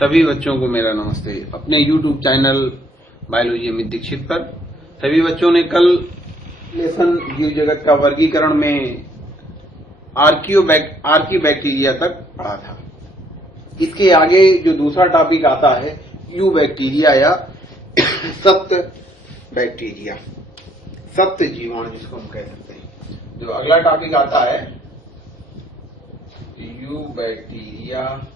सभी बच्चों को मेरा नमस्ते। अपने YouTube channel biology Amit Dikshit पर सभी बच्चों ने कल लेसन जीव जगत का वर्गीकरण में आर्की बैक्टीरिया तक पढ़ा था। इसके आगे जो दूसरा टॉपिक आता है यू बैक्टीरिया या सत्य बैक्टीरिया, सत्य जीवाणु जिसको हम कह सकते हैं। जो अगला टॉपिक आता है यू बैक्टीरिया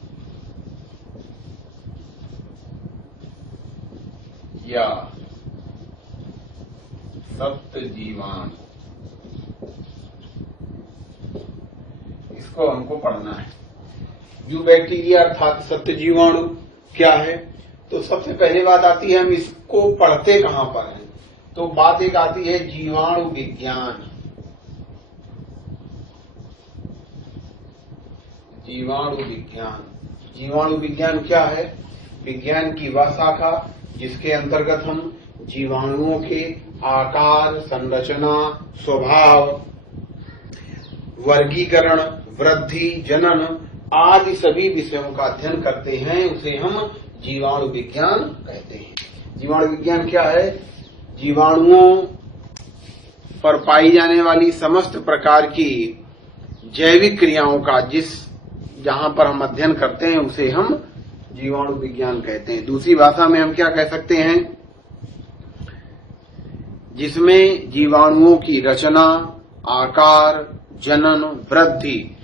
या सत्य जीवाणु, इसको हमको पढ़ना है। यू बैक्टीरिया अर्थात सत्य जीवाणु क्या है? तो सबसे पहले बात आती है हम इसको पढ़ते कहां पर हैं। तो बात एक आती है जीवाणु विज्ञान। जीवाणु विज्ञान, जीवाणु विज्ञान क्या है? विज्ञान की वह शाखा जिसके अंतर्गत हम जीवाणुओं के आकार, संरचना, स्वभाव, वर्गीकरण, वृद्धि, जनन आदि सभी विषयों का अध्ययन करते हैं, उसे हम जीवाणु विज्ञान कहते हैं। जीवाणु विज्ञान क्या है? जीवाणुओं पर पाई जाने वाली समस्त प्रकार की जैविक क्रियाओं का जहां पर हम अध्ययन करते हैं उसे हम जीवाणु विज्ञान कहते हैं। दूसरी भाषा में हम क्या कह सकते हैं? जिसमें जीवाणुओं की रचना, आकार, जनन, वृद्धि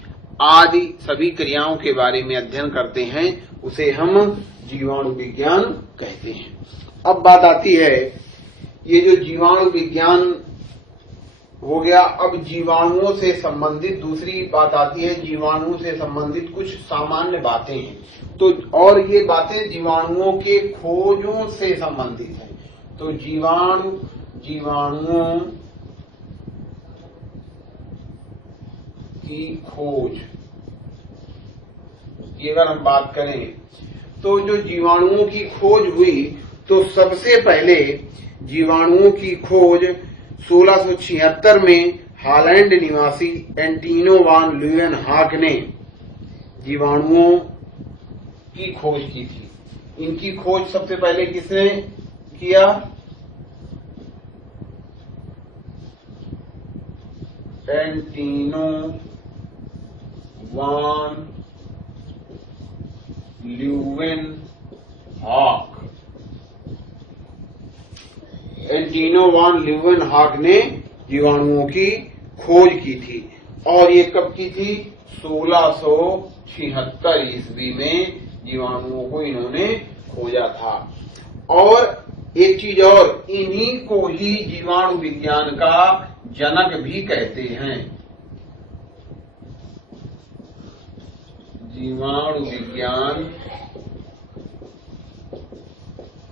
आदि सभी क्रियाओं के बारे में अध्ययन करते हैं, उसे हम जीवाणु विज्ञान कहते हैं। अब बात आती है ये जो जीवाणु विज्ञान हो गया, अब जीवाणुओं से संबंधित दूसरी बात आती है, जीवाणुओं से संबंधित कुछ सामान्य बातें हैं। तो और ये बातें जीवाणुओं के खोजों से संबंधित हैं। तो जीवाणुओं की खोज की अगर हम बात करें तो जो जीवाणुओं की खोज हुई तो सबसे पहले जीवाणुओं की खोज 1676 में हॉलैंड निवासी एंटिनो वान ल्यूवेनहॉक ने जीवाणुओं की खोज की थी। इनकी खोज सबसे पहले किसने किया? एंटिनो वान ल्यूवेनहॉक। एंटिनो वान ल्यूवेनहॉक ने जीवाणुओं की खोज की थी और ये कब की थी? 1676 ईस्वी में जीवाणुओं को इन्होंने खोजा था। और एक चीज और, इन्हीं को ही जीवाणु विज्ञान का जनक भी कहते हैं। जीवाणु विज्ञान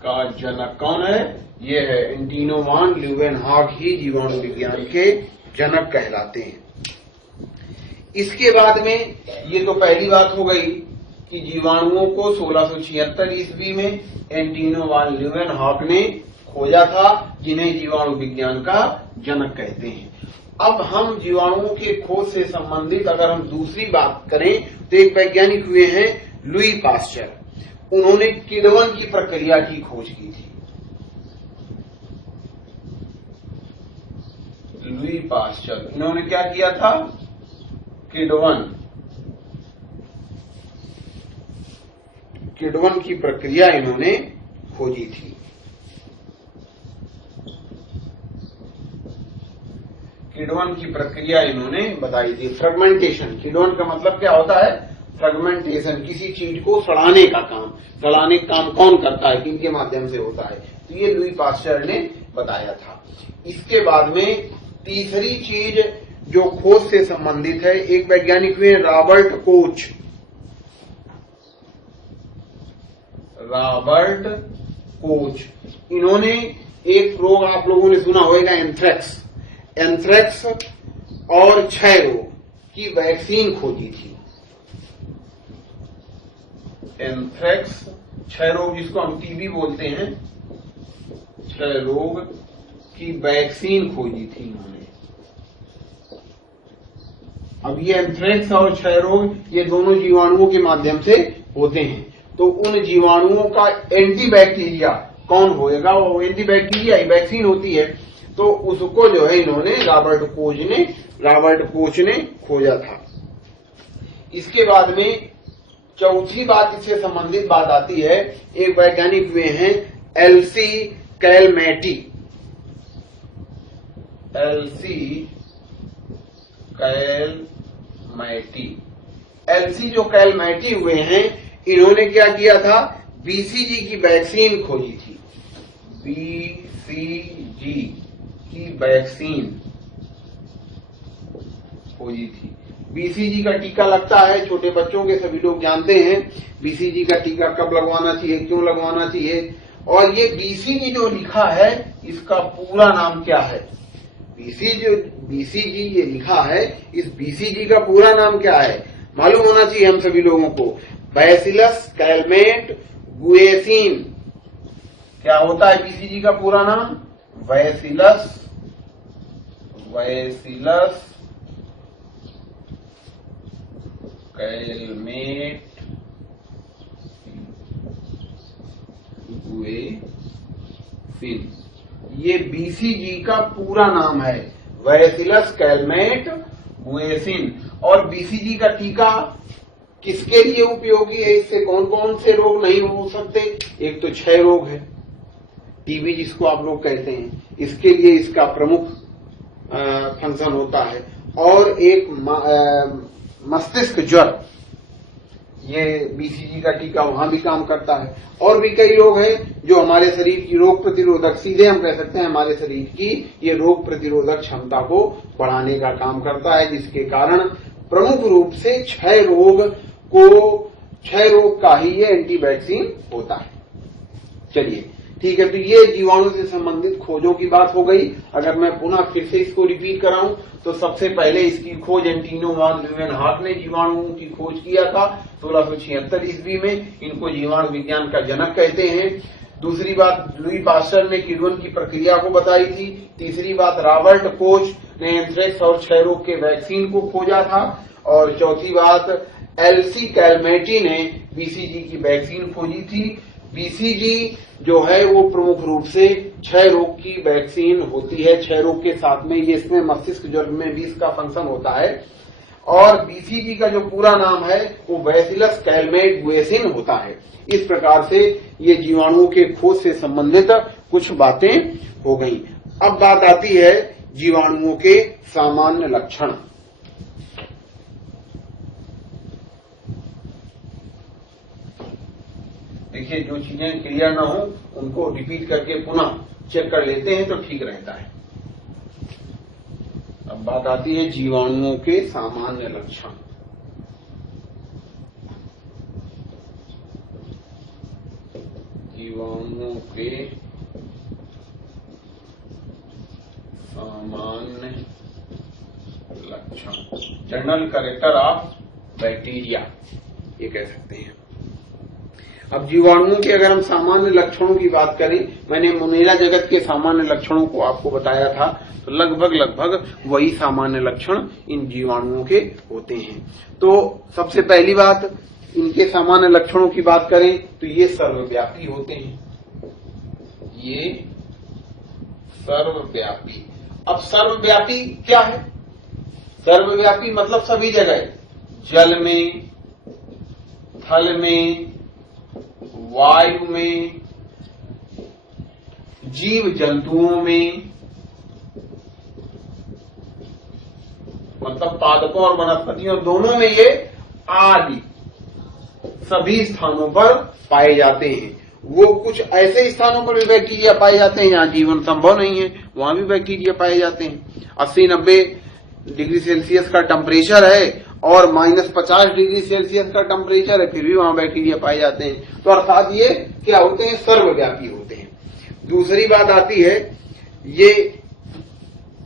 का जनक कौन है? ये है एंटिनो वान ल्यूवेनहॉक ही जीवाणु विज्ञान के जनक कहलाते हैं। इसके बाद में ये तो पहली बात हो गई कि जीवाणुओं को 1676 ईस्वी में एंटिनो वान ल्यूवेनहॉक ने खोजा था, जिन्हें जीवाणु विज्ञान का जनक कहते हैं। अब हम जीवाणुओं के खोज से संबंधित अगर हम दूसरी बात करें तो एक वैज्ञानिक हुए हैं लुई पास्चर। उन्होंने किण्वन की प्रक्रिया की खोज की थी। लुई पास्चर, इन्होंने क्या किया था? किण्वन की प्रक्रिया इन्होंने खोजी थी। किण्वन की प्रक्रिया इन्होंने बताई थी। फ्रेगमेंटेशन, किण्वन का मतलब क्या होता है? फ्रेगमेंटेशन, किसी चीज को सड़ाने का काम। सड़ाने का काम कौन करता है? किनके माध्यम से होता है? तो ये लुई पास्चर ने बताया था। इसके बाद में तीसरी चीज जो खोज से संबंधित है, एक वैज्ञानिक हुए रॉबर्ट कोच। इन्होंने एक रोग आप लोगों ने सुना होगा, एंथ्रेक्स और क्षय रोग की वैक्सीन खोजी थी। एंथ्रेक्स, क्षय रोग जिसको हम टीबी बोलते हैं, क्षय रोग की वैक्सीन खोजी थी इन्होंने। अब ये एंथ्रेक्स और क्षय रोग ये दोनों जीवाणुओं के माध्यम से होते हैं। तो उन जीवाणुओं का एंटीबैक्टीरिया कौन होएगा, वो एंटीबैक्टीरिया ही वैक्सीन होती है। तो उसको जो है इन्होंने रॉबर्ट कोच ने खोजा था। इसके बाद में चौथी बात, इससे संबंधित बात आती है, एक वैज्ञानिक हुए हैं एलसी कैलमेटी। एलसी जो कैलमेटी हुए हैं, इन्होंने क्या किया था, बीसीजी की वैक्सीन खोजी थी। बीसीजी की वैक्सीन खोजी थी। बीसीजी का टीका लगता है छोटे बच्चों के, सभी लोग जानते हैं बीसीजी का टीका कब लगवाना चाहिए, क्यों लगवाना चाहिए। और ये बीसीजी जो लिखा है, इसका पूरा नाम क्या है, बीसीजी ये लिखा है, इस बीसीजी का पूरा नाम क्या है मालूम होना चाहिए हम सभी लोगों को। Bacillus Calmette Guerin. क्या होता है बीसीजी का पूरा नाम, बैसिलस कैलमेट गुएसिन। ये बीसीजी का पूरा नाम है, बैसिलस कैलमेट गुएसिन। और बीसीजी का टीका किसके लिए उपयोगी है, इससे कौन कौन से रोग नहीं हो सकते। एक तो क्षय रोग है, टीबी जिसको आप लोग कहते हैं, इसके लिए इसका प्रमुख फंक्शन होता है। और एक मस्तिष्क ज्वर, ये बीसीजी का टीका वहां भी काम करता है। और भी कई रोग हैं जो हमारे शरीर की रोग प्रतिरोधक, सीधे हम कह सकते हैं हमारे शरीर की ये रोग प्रतिरोधक क्षमता को बढ़ाने का काम करता है, जिसके कारण प्रमुख रूप से क्षय रोग का ही ये एंटी वैक्सीन होता है। चलिए ठीक है, तो ये जीवाणु से संबंधित खोजों की बात हो गई। अगर मैं पुनः फिर से इसको रिपीट कराऊं तो सबसे पहले इसकी खोज एंटीनो वान ल्यूवेनहॉक ने जीवाणुओं की खोज किया था 1676 ईस्वी में। इनको जीवाणु विज्ञान का जनक कहते हैं। दूसरी बात, लुई पास्टर ने किण्वन की प्रक्रिया को बताई थी। तीसरी बात, रॉबर्ट कोच ने एंथ्रेक्स और क्षय रोग के वैक्सीन को खोजा था। और चौथी बात, एलसी कैलमेटी ने बीसीजी की वैक्सीन खोजी थी। बीसीजी जो है वो प्रमुख रूप से क्षय रोग की वैक्सीन होती है। क्षय रोग के साथ में ये इसमें मस्तिष्क ज्वर में भी इसका फंक्शन होता है। और बीसीजी का जो पूरा नाम है वो बैसिलस कैलमेट गुएसिन होता है। इस प्रकार से ये जीवाणुओं के खोज से संबंधित कुछ बातें हो गई। अब बात आती है जीवाणुओं के सामान्य लक्षण। देखिए, जो चीजें क्लियर ना हो उनको रिपीट करके पुनः चेक कर लेते हैं तो ठीक रहता है। अब बात आती है जीवाणुओं के सामान्य लक्षण। जीवाणुओं के सामान्य लक्षण, जनरल कैरेक्टर ऑफ बैक्टीरिया ये कह सकते हैं। अब जीवाणुओं के अगर हम सामान्य लक्षणों की बात करें, मैंने मोनेरा जगत के सामान्य लक्षणों को आपको बताया था, तो लगभग वही सामान्य लक्षण इन जीवाणुओं के होते हैं। तो सबसे पहली बात, इनके सामान्य लक्षणों की बात करें तो ये सर्वव्यापी होते हैं। ये सर्वव्यापी। अब सर्वव्यापी क्या है? सर्वव्यापी मतलब सभी जगह, जल में, थल में, वायु में, जीव जंतुओं में, मतलब पादपों और वनस्पतियों दोनों में ये आदि सभी स्थानों पर पाए जाते हैं। वो कुछ ऐसे स्थानों पर भी बैक्टीरिया पाए जाते हैं जहां जीवन संभव नहीं है, वहां भी बैक्टीरिया पाए जाते हैं। 80-90 डिग्री सेल्सियस का टेम्परेचर है और -50 डिग्री सेल्सियस का टेम्परेचर है, फिर भी वहां बैक्टीरिया पाए जाते हैं। तो अर्थात ये क्या होते हैं? सर्वव्यापी होते हैं। दूसरी बात आती है, ये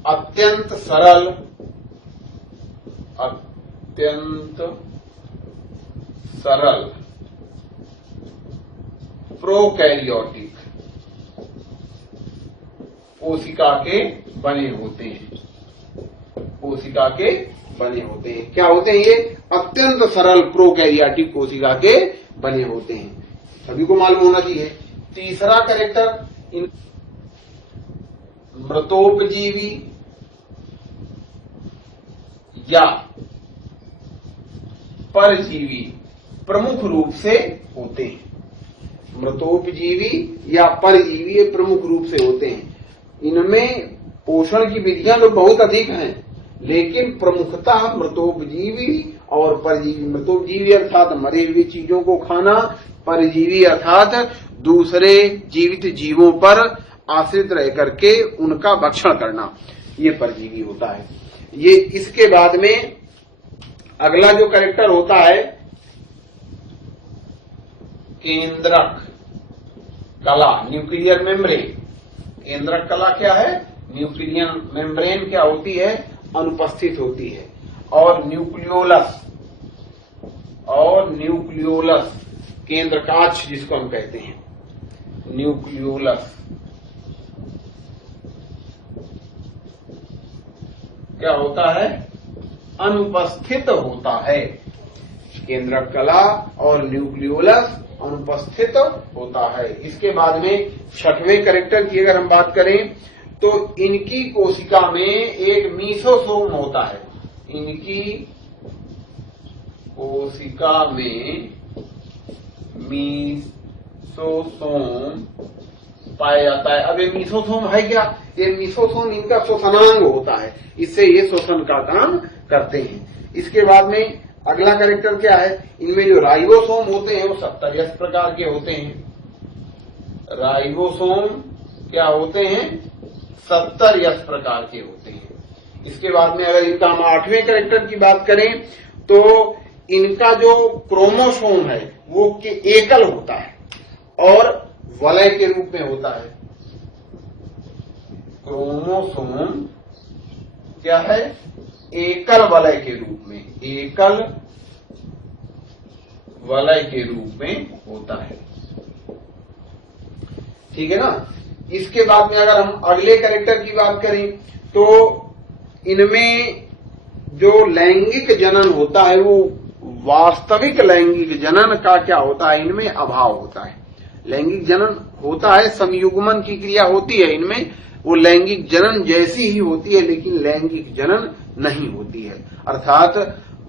अत्यंत सरल प्रोकैरियोटिक कोशिका के बने होते हैं। कोशिका के बने होते हैं। क्या होते हैं ये? अत्यंत सरल प्रोकैरियोटिक कोशिका के बने होते हैं। सभी को मालूम होना चाहिए। तीसरा कैरेक्टर मृतोपजीवी या परजीवी प्रमुख रूप से होते हैं। मृतोपजीवी या परजीवी ये प्रमुख रूप से होते हैं। इनमें पोषण की विधियां तो बहुत अधिक हैं, लेकिन प्रमुखतः मृतोपजीवी और परजीवी। मृतोपजीवी अर्थात मरे हुए चीजों को खाना, परजीवी अर्थात दूसरे जीवित जीवों पर आश्रित रह करके उनका भक्षण करना, ये परजीवी होता है। ये इसके बाद में अगला जो कैरेक्टर होता है केंद्रक कला, न्यूक्लियर मेम्ब्रेन। केंद्रक कला क्या है? न्यूक्लियर मेम्ब्रेन क्या होती है? अनुपस्थित होती है। और न्यूक्लियोलस केंद्रकाक्ष जिसको हम कहते हैं, न्यूक्लियोलस क्या होता है? अनुपस्थित होता है। केंद्रक कला और न्यूक्लियोलस अनुपस्थित होता है। इसके बाद में छठवें कैरेक्टर की अगर हम बात करें तो इनकी कोशिका में एक मीसोसोम होता है। इनकी कोशिका में मीसोसोम पाया जाता है। अब ये मीसोसोम है क्या? ये मीसोसोम इनका श्वसनांग होता है, इससे ये श्वसन का काम करते हैं। इसके बाद में अगला कैरेक्टर क्या है? इनमें जो राइबोसोम होते हैं वो 70 प्रकार के होते हैं। राइबोसोम क्या होते हैं? 70 प्रकार के होते हैं। इसके बाद में अगर इनका हम 8वें कैरेक्टर की बात करें तो इनका जो क्रोमोसोम है वो एकल होता है और वलय के रूप में होता है। क्रोमोसोम क्या है? एकल वलय के रूप में, एकल वलय के रूप में होता है। ठीक है ना। इसके बाद में अगर हम अगले कैरेक्टर की बात करें तो इनमें जो लैंगिक जनन होता है वो वास्तविक लैंगिक जनन का क्या होता है? इनमें अभाव होता है। लैंगिक जनन होता है, संयुग्मन की क्रिया होती है इनमें, वो लैंगिक जनन जैसी ही होती है लेकिन लैंगिक जनन नहीं होती है। अर्थात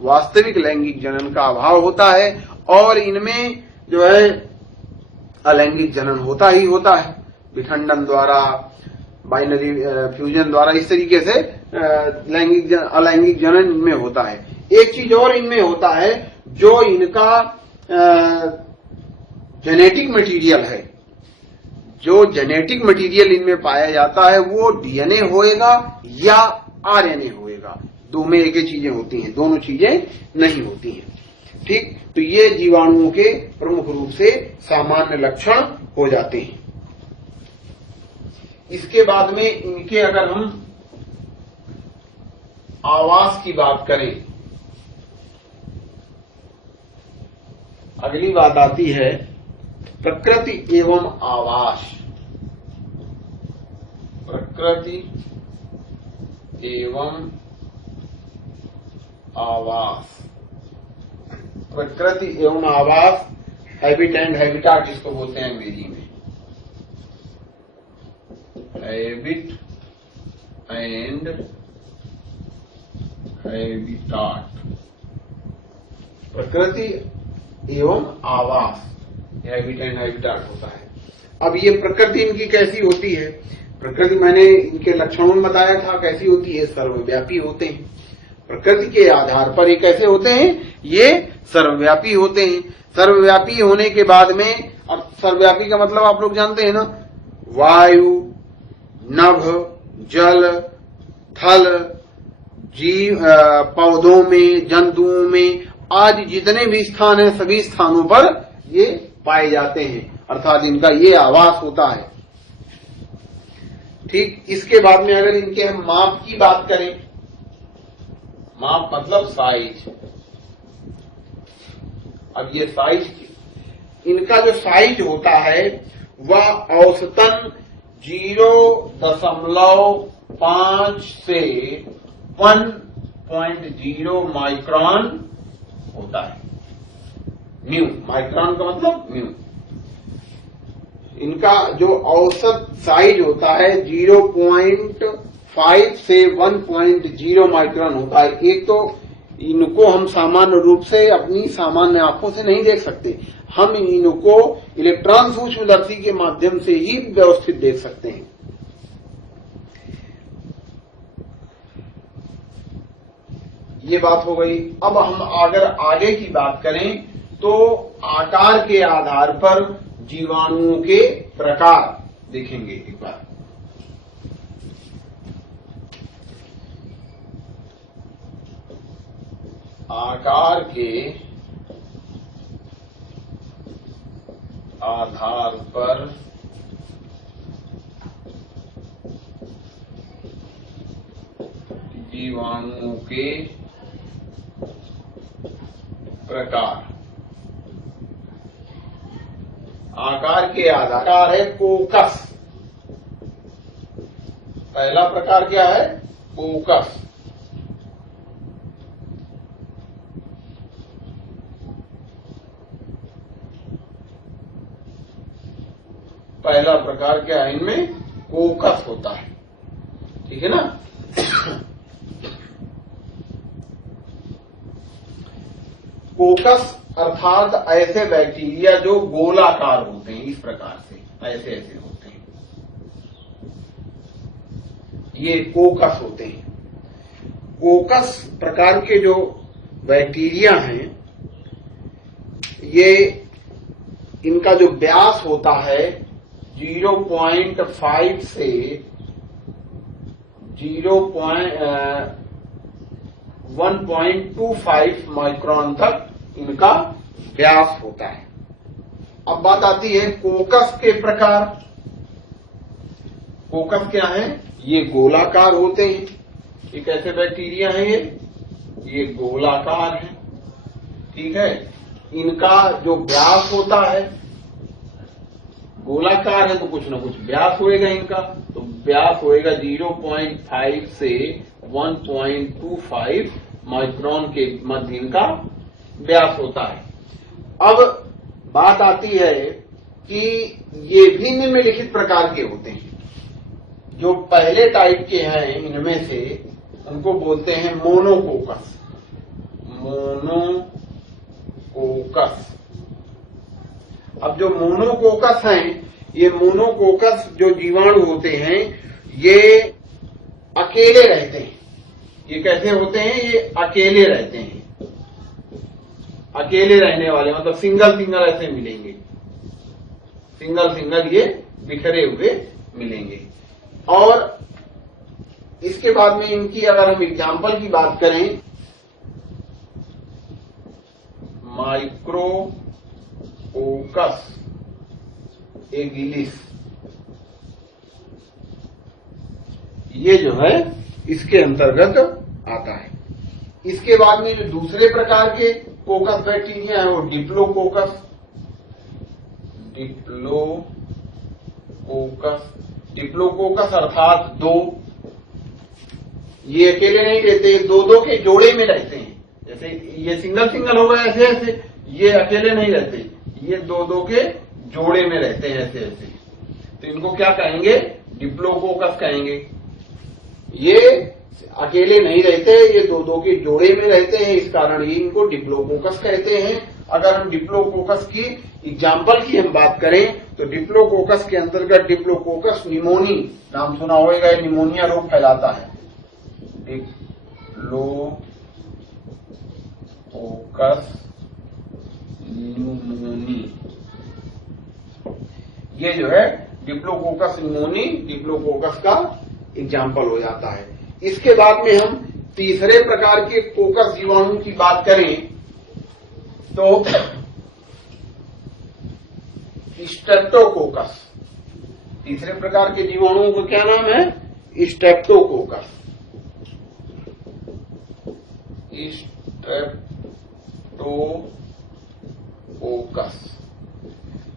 वास्तविक लैंगिक जनन का अभाव होता है और इनमें जो है अलैंगिक जनन होता ही होता है। विखंडन द्वारा, बाइनरी फ्यूजन द्वारा, इस तरीके से अलैंगिक जनन इनमें होता है। एक चीज और इनमें होता है, जो इनका जेनेटिक मटेरियल है, जो जेनेटिक मटेरियल इनमें पाया जाता है वो डीएनए होएगा या आरएनए होएगा। दो में एक ही चीजें होती हैं, दोनों चीजें नहीं होती हैं। ठीक, तो ये जीवाणुओं के प्रमुख रूप से सामान्य लक्षण हो जाते हैं। इसके बाद में इनके अगर हम आवास की बात करें, अगली बात आती है प्रकृति एवं आवास। प्रकृति एवं आवास, प्रकृति एवं आवास, हैबिट एंड हैबिटाट जिसको बोलते हैं अंग्रेजी में, हैबिट एंड हैबिटाट। प्रकृति एवं आवास, हैबिट एंड हैबिटाट होता है। अब ये प्रकृति इनकी कैसी होती है? प्रकृति मैंने इनके लक्षणों में बताया था कैसी होती है, सर्वव्यापी होते हैं। प्रकृति के आधार पर ये कैसे होते हैं? ये सर्वव्यापी होते हैं। सर्वव्यापी होने के बाद में, अब सर्वव्यापी का मतलब आप लोग जानते हैं ना, वायु, नभ, जल, थल, जीव, पौधों में, जंतुओं में आदि जितने भी स्थान हैं सभी स्थानों पर ये पाए जाते हैं, अर्थात इनका ये आवास होता है। ठीक, इसके बाद में अगर इनके हम माप की बात करें, माप मतलब साइज। अब ये साइज, इनका जो साइज होता है वह औसतन 0.5 से 1.0 माइक्रोन होता है। म्यू, माइक्रोन का मतलब म्यू। इनका जो औसत साइज होता है 0.5 से 1.0 माइक्रोन होता है। एक तो इनको हम सामान्य रूप से अपनी सामान्य आंखों से नहीं देख सकते, हम इनको इलेक्ट्रॉन सूक्ष्मदर्शी के माध्यम से ही व्यवस्थित देख सकते हैं। ये बात हो गई। अब हम अगर आगे की बात करें तो आकार के आधार पर जीवाणुओं के प्रकार देखेंगे एक बार। आकार के आधार पर जीवाणुओं के प्रकार। आकार के आधार है कोकस। पहला प्रकार क्या है? कोकस। पहला प्रकार क्या है? इनमें कोकस होता है, ठीक है ना। कोकस अर्थात ऐसे बैक्टीरिया जो गोलाकार होते हैं, इस प्रकार से ऐसे ऐसे होते हैं, ये कोकस होते हैं। कोकस प्रकार के जो बैक्टीरिया हैं, ये इनका जो व्यास होता है 0.5 से 1.25 माइक्रोन तक इनका व्यास होता है। अब बात आती है कोकस के प्रकार। कोकस क्या है? ये गोलाकार होते हैं। ये कैसे बैक्टीरिया हैं? ये गोलाकार है, ठीक है। इनका जो व्यास होता है, गोलाकार है तो कुछ ना कुछ व्यास होएगा इनका, तो व्यास होएगा 0.5 से 1.25 माइक्रोन के मध्य इनका व्यास होता है। अब बात आती है कि ये भी निम्नलिखित प्रकार के होते हैं। जो पहले टाइप के हैं इनमें से उनको बोलते हैं मोनोकोकस। मोनोकोकस। अब जो मोनोकोकस हैं, ये मोनोकोकस जो जीवाणु होते हैं, ये अकेले रहते हैं। ये कैसे होते हैं? ये अकेले रहते हैं। अकेले रहने वाले मतलब सिंगल सिंगल ऐसे मिलेंगे, सिंगल सिंगल ये बिखरे हुए मिलेंगे। और इसके बाद में इनकी अगर हम एग्जाम्पल की बात करें, माइक्रोकोकस एगिलिस, ये जो है इसके अंतर्गत आता है। इसके बाद में जो दूसरे प्रकार के कोकस बैक्टीरिया है वो डिप्लोकोकस। डिप्लोकोकस अर्थात दो। ये अकेले नहीं रहते, दो दो के जोड़े में रहते हैं। जैसे ये सिंगल सिंगल हो गए ऐसे ऐसे, ये अकेले नहीं रहते, ये दो दो के जोड़े में रहते हैं ऐसे ऐसे। तो इनको क्या कहेंगे? डिप्लोकोकस कहेंगे। ये अकेले नहीं रहते, ये दो दो के जोड़े में रहते हैं, इस कारण ये इनको डिप्लोकोकस कहते हैं। अगर हम डिप्लोकोकस की एग्जाम्पल की हम बात करें तो डिप्लोकोकस के अंतर्गत डिप्लोकोकस निमोनी, नाम सुना होगा, ये निमोनिया रोग फैलाता है। डिप्लोकोकस निमोनी, ये जो है डिप्लोकोकस निमोनी डिप्लोकोकस का एग्जाम्पल हो जाता है। इसके बाद में हम तीसरे प्रकार के कोकस जीवाणु की बात करें तो स्ट्रेप्टोकोकस। तीसरे प्रकार के जीवाणुओं का क्या नाम है? स्ट्रेप्टोकोकस। स्ट्रेप्टोकोकस।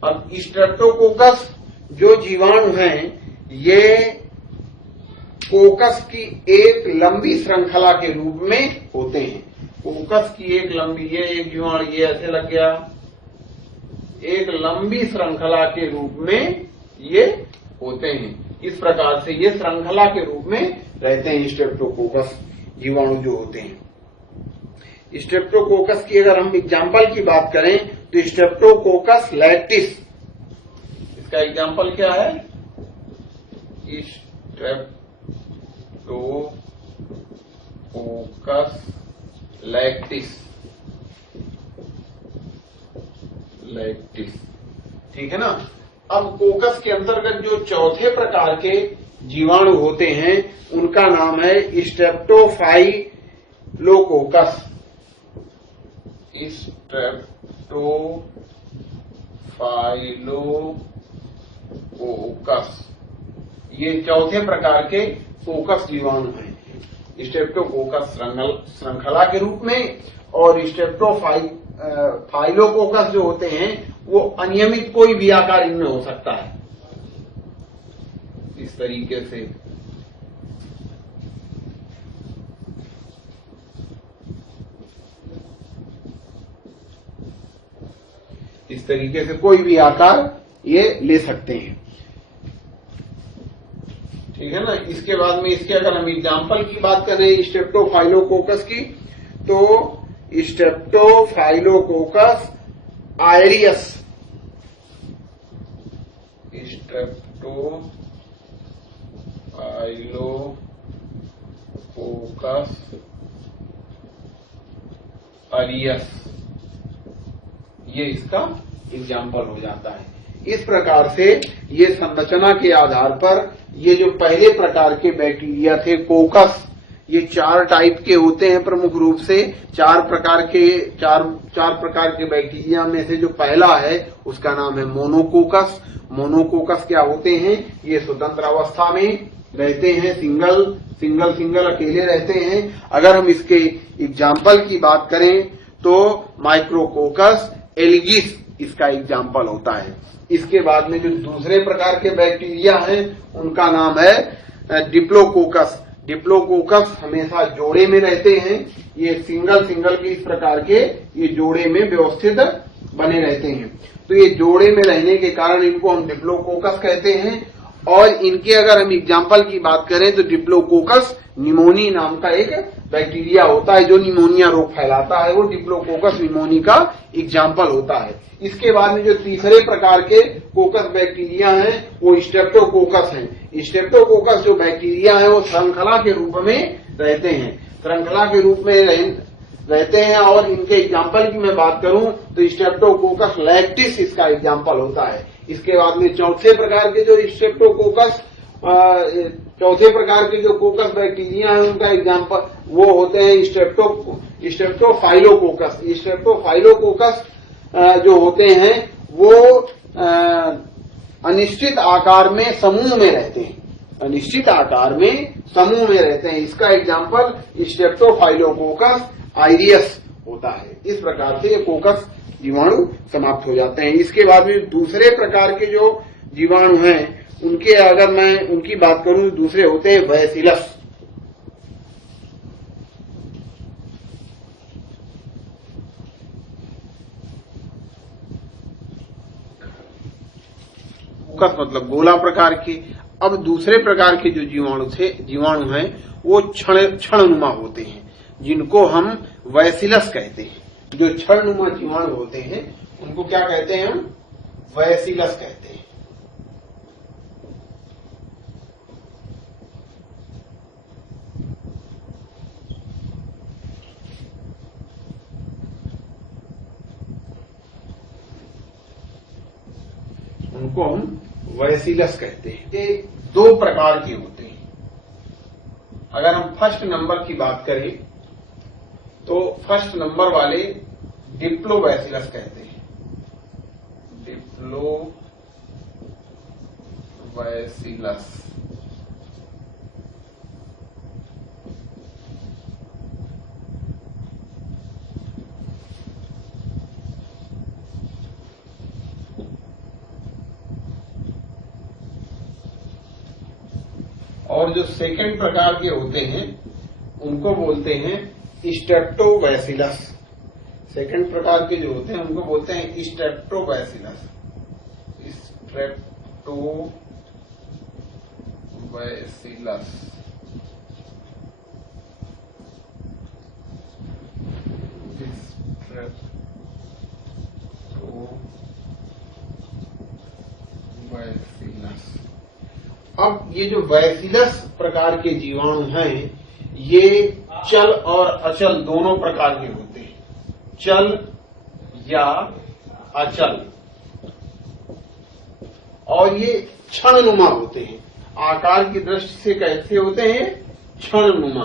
अब स्ट्रेप्टोकोकस जो जीवाणु हैं, ये कोकस की एक लंबी श्रृंखला के रूप में होते हैं। कोकस की एक लंबी, ये एक जीवाणु ये ऐसे लग गया, एक लंबी श्रृंखला के रूप में ये होते हैं। इस प्रकार से ये श्रृंखला के रूप में रहते हैं स्ट्रेप्टोकोकस जीवाणु जो होते हैं। स्ट्रेप्टोकोकस की अगर हम एग्जाम्पल की बात करें तो स्ट्रेप्टोकोकस लैक्टिस, इसका एग्जाम्पल क्या है? स्ट्रेप्टोकोकस लैक्टिस, ठीक है ना। अब कोकस के अंतर्गत जो चौथे प्रकार के जीवाणु होते हैं उनका नाम है स्ट्रेप्टोफाइलोकोकस। स्ट्रेप्टोफाइलोकोकस ये चौथे प्रकार के कोकस जीवाणु हैं। स्ट्रेप्टोकोकस श्रृंखला के रूप में और स्ट्रेप्टोफाइलोकोकस जो होते हैं वो अनियमित कोई भी आकार इनमें हो सकता है। इस तरीके से कोई भी आकार ये ले सकते हैं, ठीक है ना। इसके बाद में इसके अगर हम एग्जाम्पल की बात करें स्ट्रेप्टोफाइलोकोकस की तो स्ट्रेप्टोफाइलोकोकस आयरियस, स्ट्रेप्टोफाइलोकोकस आयरियस ये इसका एग्जाम्पल हो जाता है। इस प्रकार से ये संरचना के आधार पर ये जो पहले प्रकार के बैक्टीरिया थे कोकस, ये 4 टाइप के होते हैं प्रमुख रूप से। 4 प्रकार के बैक्टीरिया में से जो पहला है उसका नाम है मोनोकोकस। मोनोकोकस क्या होते हैं? ये स्वतंत्र अवस्था में रहते हैं, सिंगल अकेले रहते हैं। अगर हम इसके एग्जाम्पल की बात करें तो माइक्रोकोकस एल्गिस इसका एग्जाम्पल होता है। इसके बाद में जो दूसरे प्रकार के बैक्टीरिया हैं उनका नाम है डिप्लोकोकस। डिप्लोकोकस हमेशा जोड़े में रहते हैं, ये सिंगल के इस प्रकार के ये जोड़े में व्यवस्थित बने रहते हैं। तो ये जोड़े में रहने के कारण इनको हम डिप्लोकोकस कहते हैं। और इनके अगर हम एग्जाम्पल की बात करें तो डिप्लोकोकस निमोनी नाम का एक बैक्टीरिया होता है जो निमोनिया रोग फैलाता है, वो डिप्लोकोकस निमोनी का एग्जाम्पल होता है। इसके बाद में जो तीसरे प्रकार के कोकस बैक्टीरिया हैं वो स्ट्रेप्टोकोकस हैं। स्ट्रेप्टोकोकस जो बैक्टीरिया हैं वो श्रृंखला के रूप में रहते हैं, रहते हैं और इनके एग्जाम्पल की मैं बात करूं तो स्ट्रेप्टोकोकस लैक्टिस इसका एग्जाम्पल होता है। इसके बाद में चौथे प्रकार के जो कोकस बैक्टीरिया हैं उनका एग्जाम्पल वो होते हैं स्ट्रेप्टोफाइलोकोकस। स्ट्रेप्टोफाइलोकोकस जो होते हैं वो अनिश्चित आकार में समूह में रहते हैं, इसका एग्जाम्पल स्ट्रेप्टोफाइलोकोकस आयरियस होता है। इस प्रकार से ये कोकस जीवाणु समाप्त हो जाते हैं। इसके बाद में दूसरे प्रकार के जो जीवाणु हैं उनके अगर मैं उनकी बात करूं तो दूसरे होते हैं बैसिलस। कोकस मतलब गोला प्रकार के। अब दूसरे प्रकार के जो जीवाणु हैं वो क्षणनुमा होते हैं जिनको हम बैसिलस कहते हैं। जो क्षणनुमा जीवाणु होते हैं उनको क्या कहते हैं? हम बैसिलस कहते हैं। उनको हम बैसिलस कहते हैं। ये 2 प्रकार के होते हैं। अगर हम फर्स्ट नंबर की बात करें तो फर्स्ट नंबर वाले डिप्लोबैसिलस कहते हैं। डिप्लोबैसिलस और जो सेकंड प्रकार के होते हैं उनको बोलते हैं स्ट्रेप्टोबैसिलस। सेकंड प्रकार के जो होते हैं उनको बोलते हैं स्ट्रेप्टोबैसिलस। स्ट्रेप्टोबैसिलस। अब ये जो बैसिलस प्रकार के जीवाणु हैं, ये चल और अचल दोनों प्रकार के होते हैं। चल या अचल, और ये क्षणनुमा होते हैं। आकार की दृष्टि से कैसे होते हैं? क्षणनुमा।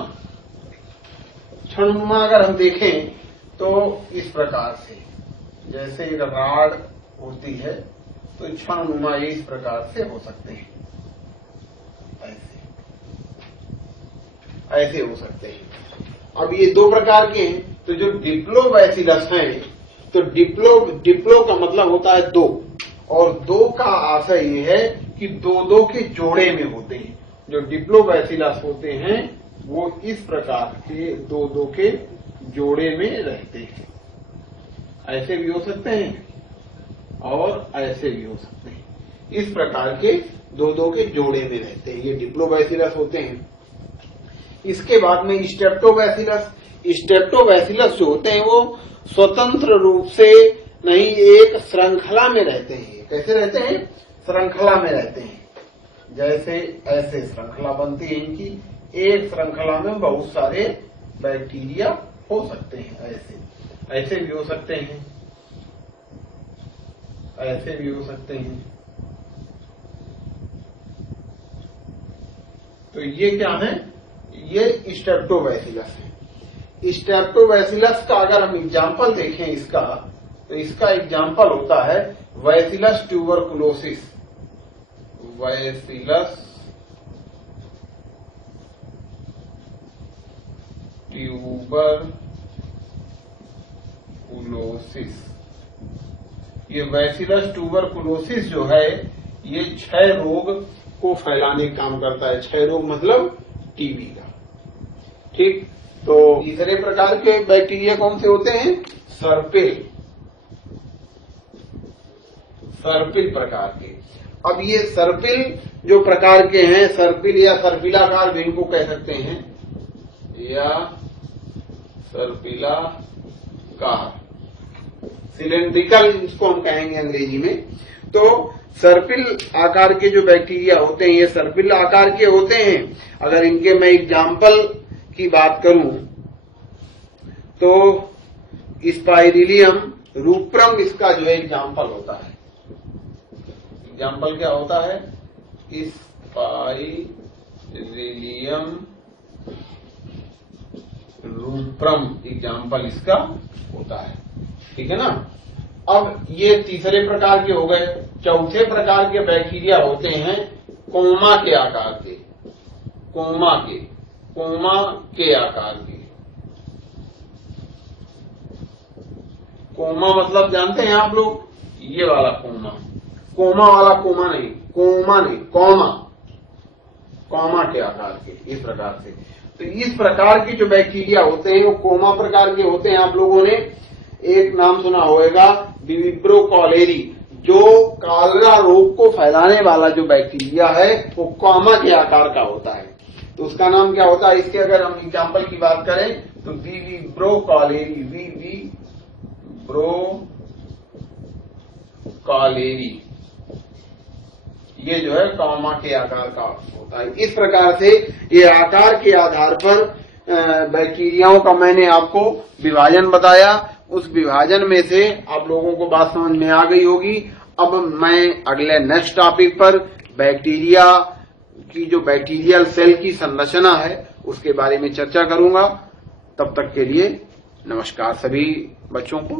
क्षणनुमा अगर हम देखें तो इस प्रकार से, जैसे एक राड होती है तो क्षणनुमा ये इस प्रकार से हो सकते हैं, ऐसे हो सकते हैं। अब ये दो प्रकार के हैं। तो जो डिप्लोबैसिलस हैं, तो डिप्लो का मतलब होता है दो, और दो का आशय ये है कि दो के जोड़े में होते हैं। जो डिप्लोबैसिलस होते हैं वो इस प्रकार के दो के जोड़े में रहते हैं। ऐसे भी हो सकते हैं और ऐसे भी हो सकते हैं। इस प्रकार के दो के जोड़े में रहते हैं, ये डिप्लोबैसिलस होते हैं। इसके बाद में स्ट्रेप्टोबैसिलस जो होते हैं वो स्वतंत्र रूप से नहीं, एक श्रृंखला में रहते हैं। कैसे रहते हैं? श्रृंखला में रहते हैं। जैसे ऐसे श्रृंखला बनती है इनकी, एक श्रृंखला में बहुत सारे बैक्टीरिया हो सकते हैं। ऐसे भी हो सकते हैं, ऐसे भी हो सकते हैं। तो ये क्या है? ये स्ट्रेप्टोबैसिलस है। स्ट्रेप्टोबैसिलस का अगर हम एग्जाम्पल देखें इसका, तो इसका एग्जाम्पल होता है बैसिलस ट्यूबरकुलोसिस। Bacillus tuberculosis. ये बैसिलस ट्यूबरकुलोसिस जो है, ये क्षय रोग को फैलाने का काम करता है। क्षय रोग मतलब टीबी का। ठीक, तो तीसरे प्रकार के बैक्टीरिया कौन से होते हैं? सर्पिल प्रकार के। अब ये सर्पिल जो प्रकार के हैं, सर्पिल या सर्पिलाकार भी इनको कह सकते हैं, या सर्पिलाकार, सिलेंड्रिकल इसको हम कहेंगे अंग्रेजी में। तो सर्पिल आकार के जो बैक्टीरिया होते हैं, ये सर्पिल आकार के होते हैं। अगर इनके मैं एग्जाम्पल की बात करूं तो स्पाइरिलियम रूप्रम इसका जो है एग्जाम्पल होता है। एग्जाम्पल क्या होता है? स्पाइरिलियम रूप्रम एग्जाम्पल इसका होता है। ठीक है ना। अब ये तीसरे प्रकार के हो गए। चौथे प्रकार के बैक्टीरिया होते हैं कोमा के आकार के। कोमा के आकार के। कोमा मतलब जानते हैं आप लोग? ये वाला कोमा, कोमा वाला कोमा नहीं, कॉमा के आकार के, इस प्रकार से। तो इस प्रकार के जो बैक्टीरिया होते हैं वो कोमा प्रकार के होते हैं। आप लोगों ने एक नाम सुना होगा, विविब्रो कॉलेरी। जो कॉलरा रोग को फैलाने वाला जो बैक्टीरिया है वो कॉमा के आकार का होता है। तो उसका नाम क्या होता है? इसके अगर हम एग्जाम्पल की बात करें तो विविब्रो कॉलेरी, ये जो है कॉमा के आकार का होता है। इस प्रकार से ये आकार के आधार पर बैक्टीरियाओं का मैंने आपको विभाजन बताया। उस विभाजन में से आप लोगों को बात समझ में आ गई होगी। अब मैं अगले नेक्स्ट टॉपिक पर बैक्टीरिया की जो बैक्टीरियल सेल की संरचना है उसके बारे में चर्चा करूंगा। तब तक के लिए नमस्कार सभी बच्चों को।